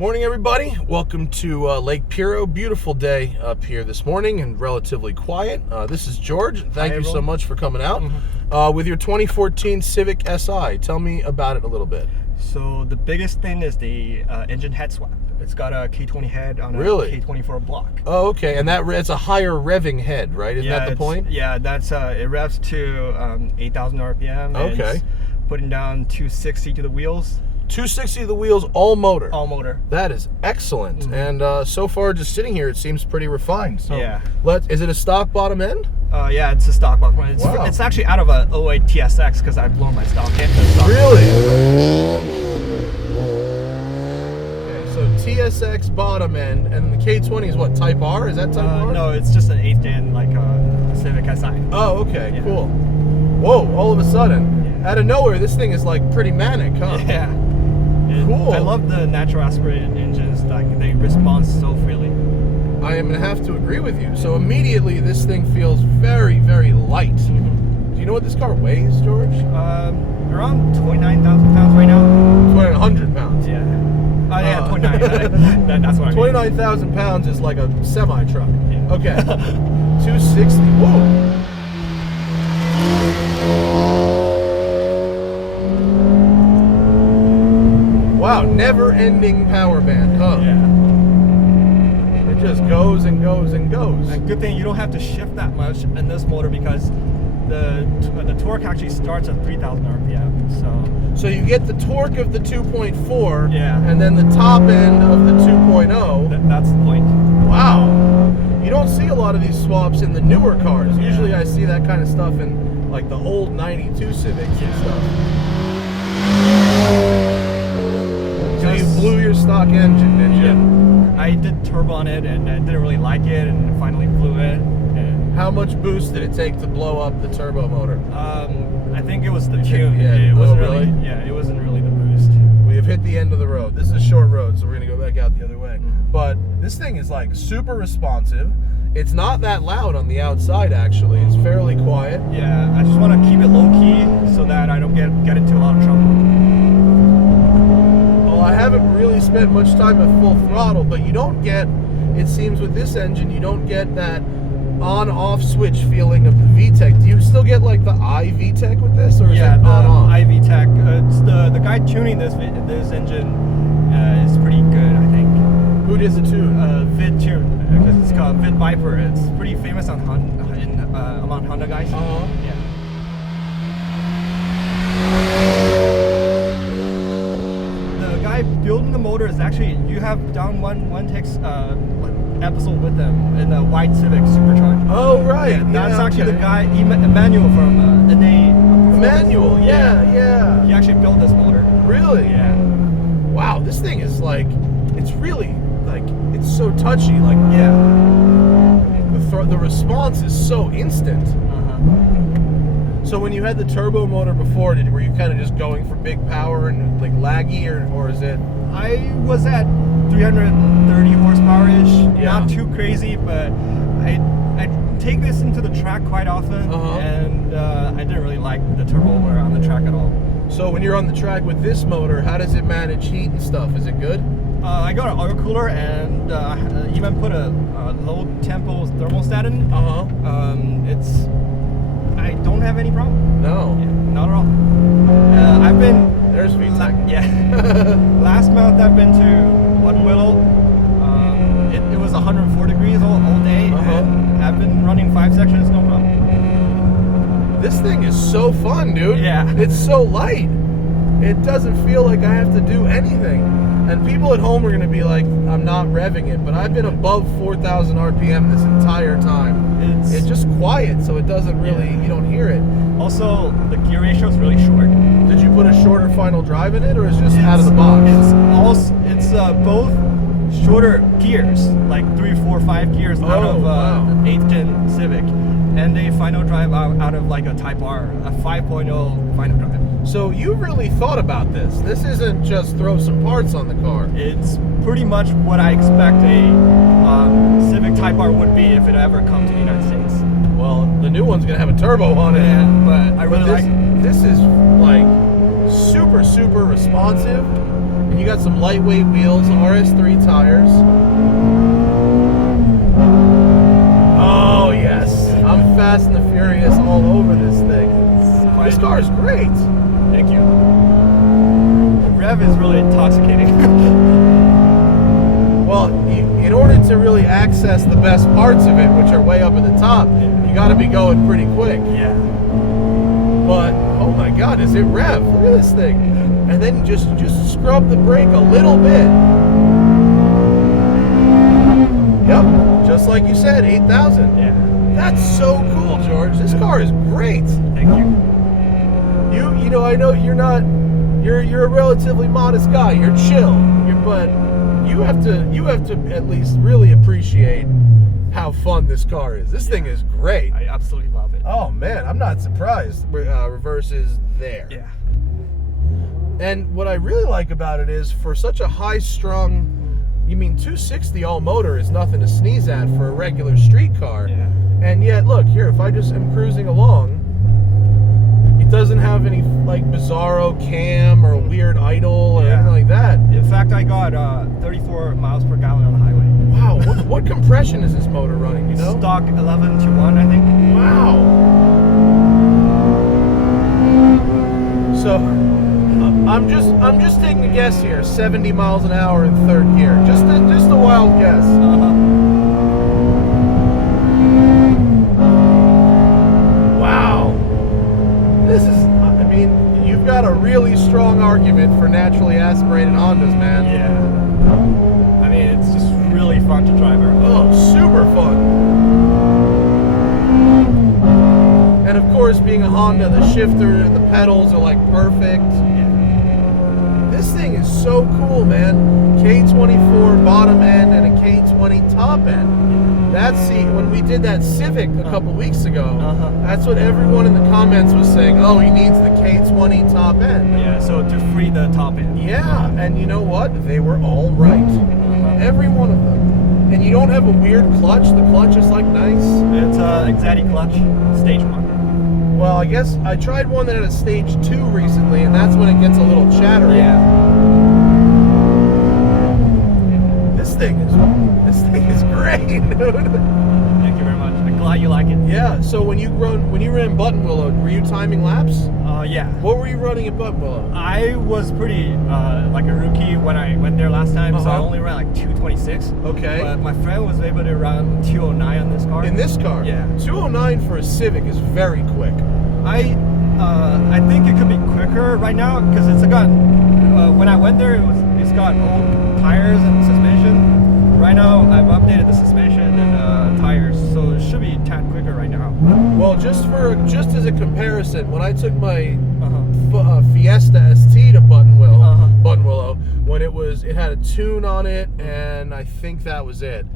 Morning, everybody. Welcome to Lake Piro. Beautiful day up here this morning and relatively quiet. This is George. Thank you so much for coming out with your 2014 Civic Si. Tell me about it a little bit. So the biggest thing is the engine head swap. It's got a K20 head on a K24 block. Oh, okay. And it's a higher revving head, right? Isn't that the point? Yeah, that's it revs to 8,000 RPM. Okay. It's putting down 260 to the wheels. 260 to the wheels, all motor. All motor. That is excellent. And so far, just sitting here, it seems pretty refined. So yeah. Is it a stock bottom end? Yeah, it's a stock bottom end. Wow. It's actually out of a 08 TSX because I've blown my stock end. Really? Okay, so TSX bottom end, and the K20 is what, Type R? Is that Type R? No, it's just an 8th gen, like Civic Si. Oh, okay, yeah. Cool. Whoa, all of a sudden, out of nowhere, this thing is like pretty manic, huh? Yeah. Cool. I love the natural aspirated engines. Like they respond so freely. I am gonna have to agree with you. So immediately, this thing feels very, very light. Do you know what this car weighs, George? Around 29,000 pounds right now. 2,900 pounds. Yeah. Oh yeah, 29. That's what I mean. 29,000 pounds is like a semi truck. Yeah. Okay. 260. Whoa. Wow, never-ending power band, huh? Yeah. It just goes and goes and goes. And good thing you don't have to shift that much in this motor because the torque actually starts at 3,000 RPM. So you get the torque of the 2.4, yeah, and then the top end of the 2.0. That's the point. Wow. You don't see a lot of these swaps in the newer cars. Usually I see that kind of stuff in like the old 92 Civics and stuff. So you blew your stock engine, didn't you? Yeah. I did turbo on it and I didn't really like it and finally blew it. And how much boost did it take to blow up the turbo motor? I think it was the tune. Yeah, it wasn't really? Yeah, it wasn't really the boost. We have hit the end of the road. This is a short road, so we're gonna go back out the other way. But this thing is like super responsive. It's not that loud on the outside, actually. It's fairly quiet. Yeah, I just want to keep it low key so that I don't get into a lot of trouble. Well, I haven't really spent much time at full throttle, but you don't get, it seems with this engine, you don't get that on-off switch feeling of the VTEC. Do you still get like the iVTEC with this, or is it on-off? iVTEC. It's the guy tuning this engine is pretty good, I think. Who does the tune? Vid Tune, because it's called Vid Viper. It's pretty famous on among Honda guys. Yeah. The guy building the motor is actually, you have done one text episode with them in the white Civic Supercharged. Oh right, yeah, that's actually the guy Emmanuel from NA. Emmanuel, yeah. He actually built this motor. Really? Yeah. Wow, this thing is like, it's really like, it's so touchy. Like, the response is so instant. So when you had the turbo motor before, were you kind of just going for big power and like laggy, or is it? I was at 330 horsepower-ish. Not too crazy, but I take this into the track quite often, and I didn't really like the turbo motor on the track at all. So when you're on the track with this motor, how does it manage heat and stuff? Is it good? I got an oil cooler and even put a low tempo thermostat in. I don't have any problem. No. Yeah, not at all. I've been... There's VTEC. Yeah. Last month I've been to Wheelwell. It was 104 degrees all day, and I've been running 5 sections, no problem. This thing is so fun, dude. Yeah. It's so light. It doesn't feel like I have to do anything. And people at home are going to be like, I'm not revving it, but I've been above 4,000 RPM this entire time. It's just quiet, so it doesn't really, you don't hear it. Also, the gear ratio is really short. Did you put a shorter final drive in it, or is it just out of the box? It's both shorter gears, like 3, 4, 5 gears out of 8th gen Civic, and a final drive out of like a Type R, a 5.0 final drive. So you really thought about this. This isn't just throw some parts on the car. It's pretty much what I expect a Civic Type R would be if it ever comes to the United States. Well, the new one's gonna have a turbo on it. Yeah, but I really like this is like super super, super responsive. And you got some lightweight wheels, RS3 tires. Oh, yes. I'm Fast and the Furious all over this thing. This car is great. Thank you. The rev is really intoxicating. Well, in order to really access the best parts of it, which are way up at the top, you got to be going pretty quick. Yeah. But oh my God, is it rev? Look at this thing. And then just scrub the brake a little bit. Yep, just like you said, 8,000. Yeah. That's so cool, George. This car is great. Thank you. You know, I know you're not. You're a relatively modest guy. You're chill. But you have to at least really appreciate how fun this car is. This thing is great. I absolutely love it. Oh man, I'm not surprised. Reverse is there. Yeah. And what I really like about it is, for such a high-strung, 260 all motor is nothing to sneeze at for a regular street car. Yeah. And yet, look here, if I just am cruising along, it doesn't have any like bizarro cam or weird idle or anything like that. In fact, I got 34 miles per gallon on the highway. Wow, what compression is this motor running, you know? Stock 11 to 1, I think. Wow. So I'm just taking a guess here. 70 miles an hour in third gear. Just a wild guess. Wow. This is, you've got a really strong argument for naturally aspirated Hondas, man. Yeah. It's just really fun to drive around. Oh, super fun. And of course, being a Honda, the shifter and the pedals are like perfect. This thing is so cool, man. K24 bottom end and a K20 top end. When we did that Civic a couple weeks ago, that's what everyone in the comments was saying. Oh, he needs the K20 top end. Yeah, so to free the top end. Yeah, and you know what? They were all right. Every one of them. And you don't have a weird clutch. The clutch is like nice. It's a Exati clutch, stage 1. Well, I guess I tried one that had a stage 2 recently, and that's when it gets a little chattery. Yeah. This thing is great, dude. Thank you very much. I'm glad you like it. Yeah. So when you ran Buttonwillow, were you timing laps? Yeah. What were you running at Buttonwillow? I was pretty like a rookie when I went there last time, so I only ran like 226. Okay. But my friend was able to run 209 on this car. In this car? Yeah. 209 for a Civic is very quick. I think it could be quicker right now because it's got when I went there it's got old tires and suspension. Right now I've updated the suspension and tires, so it should be a tad quicker right now. Well, just as a comparison, when I took my Fiesta ST to Buttonwillow, when it had a tune on it, and I think that was it.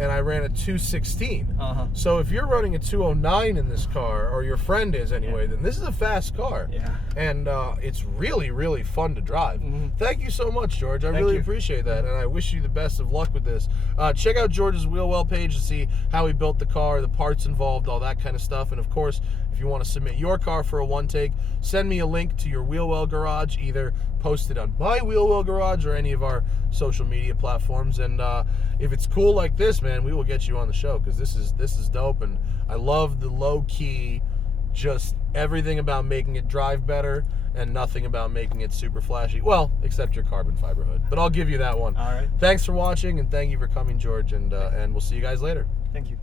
And I ran a 216. So if you're running a 209 in this car, or your friend is anyway, then this is a fast car. Yeah. And it's really, really fun to drive. Thank you so much, George. I really appreciate that, and I wish you the best of luck with this. Check out George's Wheelwell page to see how he built the car, the parts involved, all that kind of stuff. And of course, if you want to submit your car for a one-take, send me a link to your Wheelwell garage, either posted on my Wheelwell garage or any of our social media platforms. And if it's cool like this, man, we will get you on the show, because this is dope. And I love the low-key, just everything about making it drive better and nothing about making it super flashy. Well, except your carbon fiber hood, but I'll give you that one. All right. Thanks for watching, and thank you for coming, George, and we'll see you guys later. Thank you.